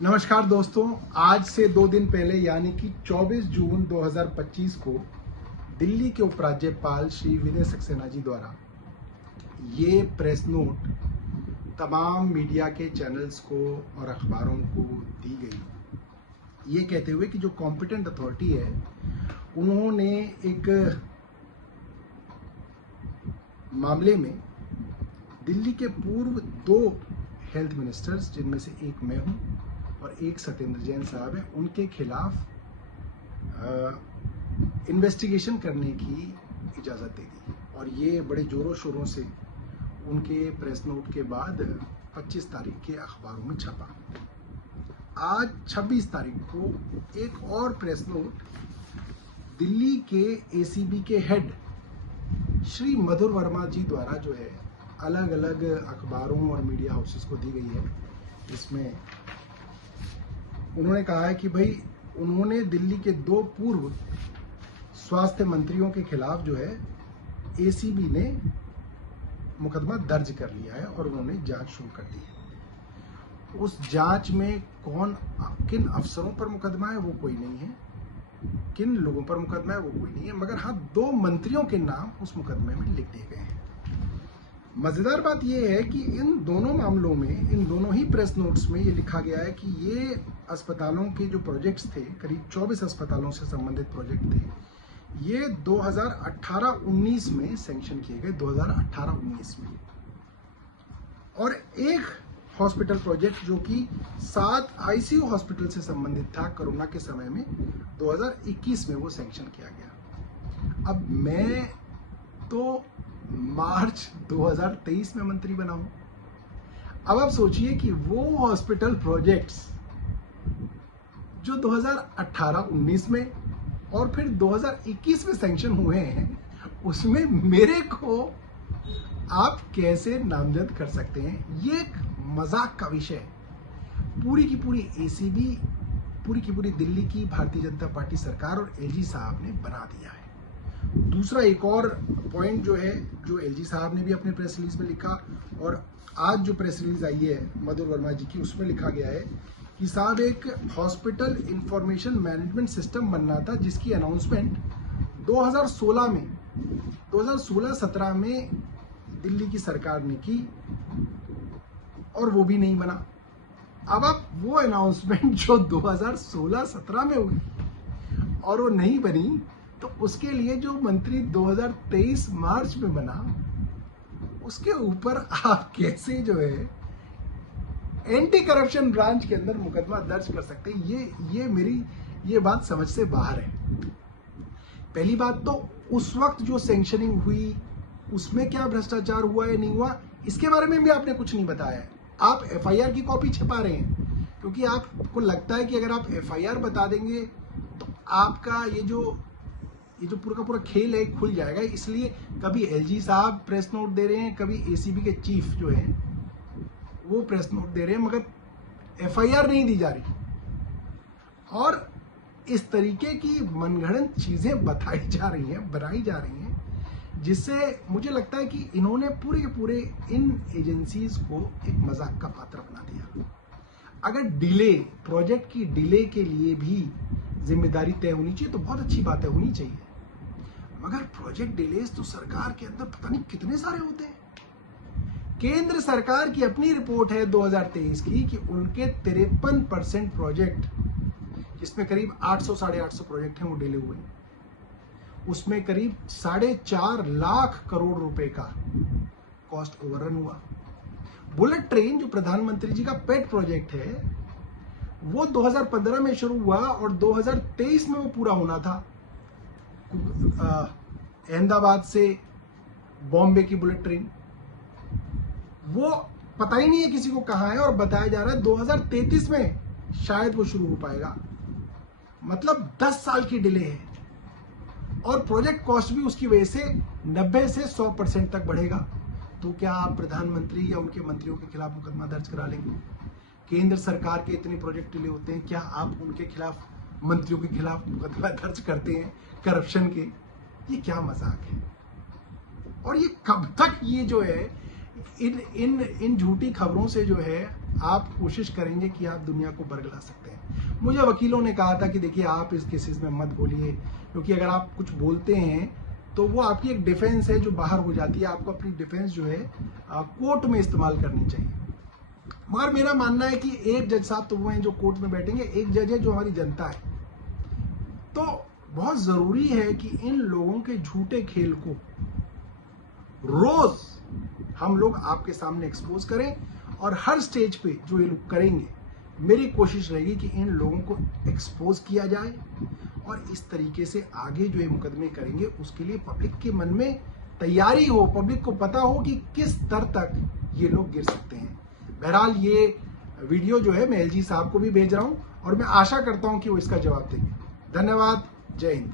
नमस्कार दोस्तों, आज से 2 दिन पहले यानी कि 24 जून 2025 को दिल्ली के उपराज्यपाल श्री विनय सक्सेना जी द्वारा ये प्रेस नोट तमाम मीडिया के चैनल्स को और अखबारों को दी गई, ये कहते हुए कि जो कॉम्पिटेंट अथॉरिटी है उन्होंने एक मामले में दिल्ली के पूर्व 2 हेल्थ मिनिस्टर्स, जिनमें से एक मैं हूं और एक सत्येंद्र जैन साहब है, उनके खिलाफ इन्वेस्टिगेशन करने की इजाज़त दे दी। और ये बड़े जोरों शोरों से उनके प्रेस नोट के बाद 25 तारीख के अखबारों में छपा। आज 26 तारीख को एक और प्रेस नोट दिल्ली के एसीबी के हेड श्री मधुर वर्मा जी द्वारा जो है अलग अलग अखबारों और मीडिया हाउसेस को दी गई है। इसमें उन्होंने कहा है कि भाई उन्होंने दिल्ली के 2 पूर्व स्वास्थ्य मंत्रियों के खिलाफ जो है एसीबी ने मुकदमा दर्ज कर लिया है और उन्होंने जांच शुरू कर दी है। उस जांच में किन अफसरों पर मुकदमा है वो कोई नहीं है, किन लोगों पर मुकदमा है वो कोई नहीं है, मगर हाँ 2 मंत्रियों के नाम उस मुकदमे में लिख दिए गए हैं। मजेदार बात यह है कि इन दोनों मामलों में, इन दोनों ही प्रेस नोट्स में ये लिखा गया है कि ये अस्पतालों के जो प्रोजेक्ट्स थे, करीब 24 अस्पतालों से संबंधित प्रोजेक्ट थे, ये 2018-19 में सैंक्शन किए गए, 2018-19 में। और एक हॉस्पिटल प्रोजेक्ट जो कि 7 आईसीयू हॉस्पिटल से संबंधित था कोरोना के समय में, 2021 में वो सैंक्शन किया गया। अब मैं तो मार्च 2023 में मंत्री बना हूं। अब आप सोचिए कि वो हॉस्पिटल प्रोजेक्ट्स जो 2018-19 में और फिर 2021 में सैंक्शन हुए हैं, उसमें मेरे को आप कैसे नामजद कर सकते हैं? ये एक मजाक का विषय है। पूरी की पूरी एसीबी, पूरी की पूरी दिल्ली की भारतीय जनता पार्टी सरकार और एलजी साहब ने बना दिया है। दूसरा एक और पॉइंट जो है, जो एलजी साहब ने भी अपने प्रेस रिलीज में लिखा और आज जो प्रेस रिलीज आई है मधुर वर्मा जी की, उसमें लिखा गया है कि साहब एक हॉस्पिटल इंफॉर्मेशन मैनेजमेंट सिस्टम बनना था, जिसकी अनाउंसमेंट 2016-17 में दिल्ली की सरकार ने की और वो भी नहीं बना। अब आप वो अनाउंसमेंट जो 2016-17 में हुई और वो नहीं बनी, तो उसके लिए जो मंत्री 2023 मार्च में बना, उसके ऊपर आप कैसे जो है एंटी करप्शन ब्रांच के अंदर मुकदमा दर्ज कर सकते हैं? ये मेरी बात समझ से बाहर है। पहली बात तो उस वक्त जो सैंक्शनिंग हुई उसमें क्या भ्रष्टाचार हुआ या नहीं हुआ, इसके बारे में भी आपने कुछ नहीं बताया है। आप एफआईआर की कॉपी छिपा रहे हैं क्योंकि आपको लगता है कि अगर आप एफआईआर बता देंगे तो आपका ये जो पूरा का पूरा खेल है खुल जाएगा। इसलिए कभी एलजी साहब प्रेस नोट दे रहे हैं, कभी एसीबी के चीफ जो है वो प्रेस नोट दे रहे हैं, मगर एफआईआर नहीं दी जा रही। और इस तरीके की मनगढ़ंत चीजें बनाई जा रही हैं, जिससे मुझे लगता है कि इन्होंने पूरे के पूरे इन एजेंसीज को एक मजाक का पात्र बना दिया। अगर प्रोजेक्ट की डिले के लिए भी जिम्मेदारी तय होनी चाहिए तो बहुत अच्छी बात है, होनी चाहिए, मगर प्रोजेक्ट डिलेज तो सरकार के अंदर पता नहीं कितने सारे होते हैं। केंद्र सरकार की अपनी रिपोर्ट है 2023 की कि उनके 53% प्रोजेक्ट, जिसमें करीब 800-850 प्रोजेक्ट हैं, वो डिले हुए। उसमें करीब 4.5 लाख करोड़ रुपए का कॉस्ट ओवररन हुआ। बुलेट ट्रेन जो प्रधानमंत्री जी का पेट प्रोजेक्ट है, वो 2015 में शुरू हुआ और 2023 में वो पूरा होना था। अहमदाबाद से बॉम्बे की बुलेट ट्रेन, वो पता ही नहीं है किसी को कहां है और बताया जा रहा है 2033 में शायद वो शुरू हो पाएगा। मतलब 10 साल की डिले है और प्रोजेक्ट कॉस्ट भी उसकी वजह से 90 से 100% तक बढ़ेगा। तो क्या आप प्रधानमंत्री या उनके मंत्रियों के खिलाफ मुकदमा दर्ज करा लेंगे? केंद्र सरकार के इतने प्रोजेक्ट डिले होते हैं, क्या आप उनके खिलाफ, मंत्रियों के खिलाफ मुकदमा दर्ज करते हैं करप्शन के? ये क्या मजाक है? और ये कब तक ये जो है इन झूठी खबरों से जो है आप कोशिश करेंगे कि आप दुनिया को बरगला सकते हैं। मुझे वकीलों ने कहा था कि देखिए आप इस केसेस में मत बोलिए, क्योंकि अगर आप कुछ बोलते हैं तो वो आपकी एक डिफेंस है जो बाहर हो जाती है। आपको अपनी डिफेंस जो है कोर्ट में इस्तेमाल करनी चाहिए। मगर मेरा मानना है कि एक जज साहब तो वो हैं जो कोर्ट में बैठेंगे, एक जज है जो हमारी जनता है। तो बहुत जरूरी है कि इन लोगों के झूठे खेल को रोज हम लोग आपके सामने एक्सपोज करें, और हर स्टेज पे जो ये लोग करेंगे, मेरी कोशिश रहेगी कि इन लोगों को एक्सपोज किया जाए, और इस तरीके से आगे जो ये मुकदमे करेंगे उसके लिए पब्लिक के मन में तैयारी हो, पब्लिक को पता हो कि किस स्तर तक ये लोग गिर सकते हैं। बहरहाल ये वीडियो जो है मैं एलजी साहब को भी भेज रहा हूं, और मैं आशा करता हूं कि वो इसका जवाब देंगे। धन्यवाद। जय हिंद।